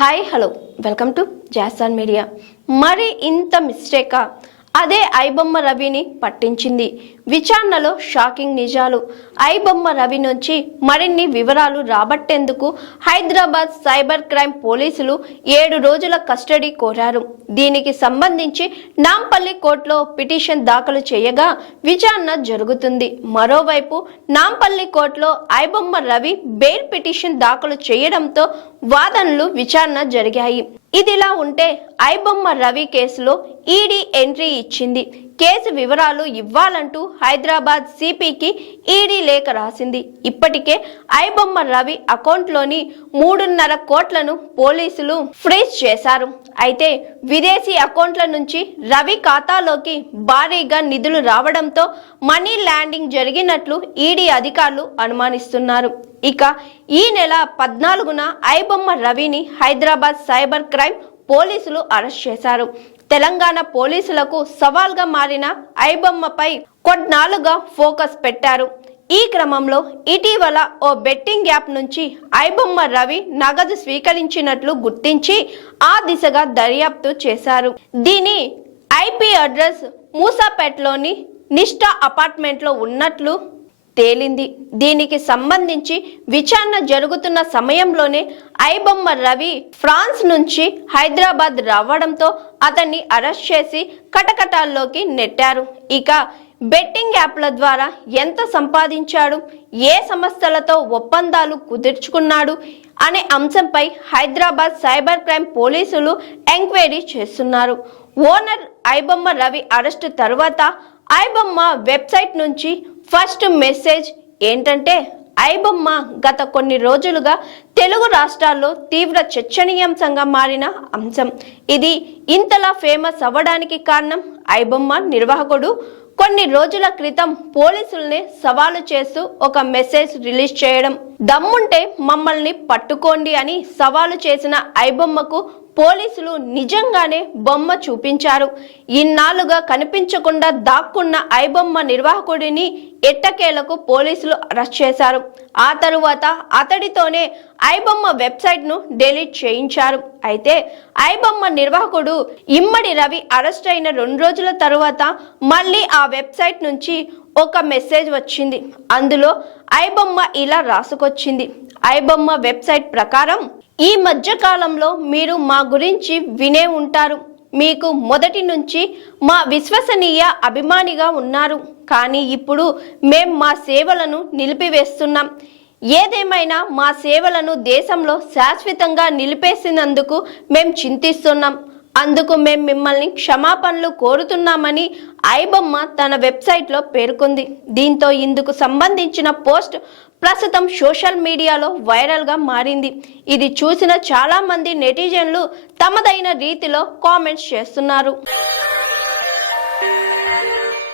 Hi hello welcome to జాసాన్ media మరి ఇంత మిస్టేకా? అదే ఐబొమ్మ రవిని పట్టించింది. విచారణలో షాకింగ్ నిజాలు. ఐబొమ్మ రవి నుంచి మరిన్ని వివరాలు రాబట్టేందుకు హైదరాబాద్ సైబర్ క్రైమ్ పోలీసులు ఏడు రోజుల కస్టడీ కోరారు. దీనికి సంబంధించి నాంపల్లి కోర్టులో పిటిషన్ దాఖలు చేయగా విచారణ జరుగుతుంది. మరోవైపు నాంపల్లి కోర్టులో ఐబొమ్మ రవి బెయిల్ పిటిషన్ దాఖలు చేయడంతో వాదనలు విచారణ జరిగాయి. ఇదిలా ఉంటే ఐబొమ్మ రవి కేసులో ఈడీ ఎంట్రీ ఇచ్చింది. కేసు వివరాలు ఇవ్వాలంటూ హైదరాబాద్ సిపికి ఈడీ లేఖ రాసింది. ఇప్పటికే ఐబొమ్మ రవి అకౌంట్లోని మూడున్నర కోట్లను పోలీసులు ఫ్రీజ్ చేశారు. అయితే విదేశీ అకౌంట్ల నుంచి రవి ఖాతాలోకి భారీగా నిధులు రావడంతో మనీ ల్యాండింగ్ జరిగినట్లు ఈడీ అధికారులు అనుమానిస్తున్నారు. ఇక ఈ నెల పద్నాలుగున ఐబొమ్మ రవిని హైదరాబాద్ సైబర్ క్రైమ్ పోలీసులు అరెస్ట్ చేశారు. తెలంగాణ పోలీసులకు సవాల్గా మారిన ఐబొమ్మపై కొన్నాళ్ళుగా ఫోకస్ పెట్టారు. ఈ క్రమంలో ఇటీవల ఓ బెట్టింగ్ యాప్ నుంచి ఐబొమ్మ రవి నగదు స్వీకరించినట్లు గుర్తించి ఆ దిశగా దర్యాప్తు చేశారు. దీని ఐపీ అడ్రస్ మూసాపేటలోని నిష్ఠ అపార్ట్మెంట్లో ఉన్నట్లు తేలింది. దీనికి సంబంధించి విచారణ జరుగుతున్న సమయంలోనే ఐబొమ్మ రవి ఫ్రాన్స్ నుంచి హైదరాబాద్ రావడంతో అతన్ని అరెస్ట్ చేసి కటకటాల్లోకి నెట్టారు. ఇక బెట్టింగ్ యాప్ల ద్వారా ఎంత సంపాదించాడు ఏ సంస్థలతో ఒప్పందాలు కుదుర్చుకున్నాడు అనే అంశంపై హైదరాబాద్ సైబర్ క్రైమ్ పోలీసులు ఎంక్వైరీ చేస్తున్నారు. ఓనర్ ఐబొమ్మ రవి అరెస్టు తర్వాత ఐబొమ్మ వెబ్సైట్ నుంచి ఫస్ట్ మెసేజ్ ఏంటంటే ఐబొమ్మ గత కొన్ని రోజులుగా తెలుగు రాష్ట్రాల్లో తీవ్ర చర్చనీయాంశంగా మారిన అంశం. ఇది ఇంతలా ఫేమస్ అవ్వడానికి కారణం ఐబొమ్మ నిర్వాహకుడు. కొన్ని రోజుల క్రితం పోలీసుల్ని సవాలు చేస్తూ ఒక మెసేజ్ రిలీజ్ చేయడం. దమ్ముంటే మమ్మల్ని పట్టుకోండి అని సవాలు చేసిన ఐబొమ్మకు పోలీసులు నిజంగానే బొమ్మ చూపించారు. ఇన్నాళ్ళుగా కనిపించకుండా దాక్కున్న ఐబొమ్మ నిర్వాహకుడిని ఎట్టకేలకు పోలీసులు అరెస్ట్ చేశారు. ఆ తరువాత అతడితోనే ఐబొమ్మ వెబ్సైట్ను డిలీట్ చేయించారు. అయితే ఐబొమ్మ నిర్వాహకుడు ఇమ్మడి రవి అరెస్ట్ అయిన రెండు రోజుల తరువాత మళ్ళీ ఆ వెబ్సైట్ నుంచి ఒక మెసేజ్ వచ్చింది. అందులో ఐబొమ్మ ఇలా రాసుకొచ్చింది. ఐబొమ్మ వెబ్సైట్ ప్రకారం ఈ మధ్య కాలంలో మీరు మా గురించి వినే ఉంటారు. మీకు మొదటి నుంచి మా విశ్వసనీయ అభిమానిగా ఉన్నారు. కానీ ఇప్పుడు మేం మా సేవలను నిలిపివేస్తున్నాం. ఏదేమైనా మా సేవలను దేశంలో శాశ్వతంగా నిలిపేసినందుకు మేం చింతిస్తున్నాం. అందుకు మేం మిమ్మల్ని క్షమాపణలు కోరుతున్నామని ఐబొమ్మ తన వెబ్సైట్లో పేర్కొంది. దీంతో ఇందుకు సంబంధించిన పోస్ట్ ప్రస్తుతం సోషల్ మీడియాలో వైరల్గా మారింది. ఇది చూసిన చాలామంది నెటిజన్లు తమదైన రీతిలో కామెంట్స్ చేస్తున్నారు.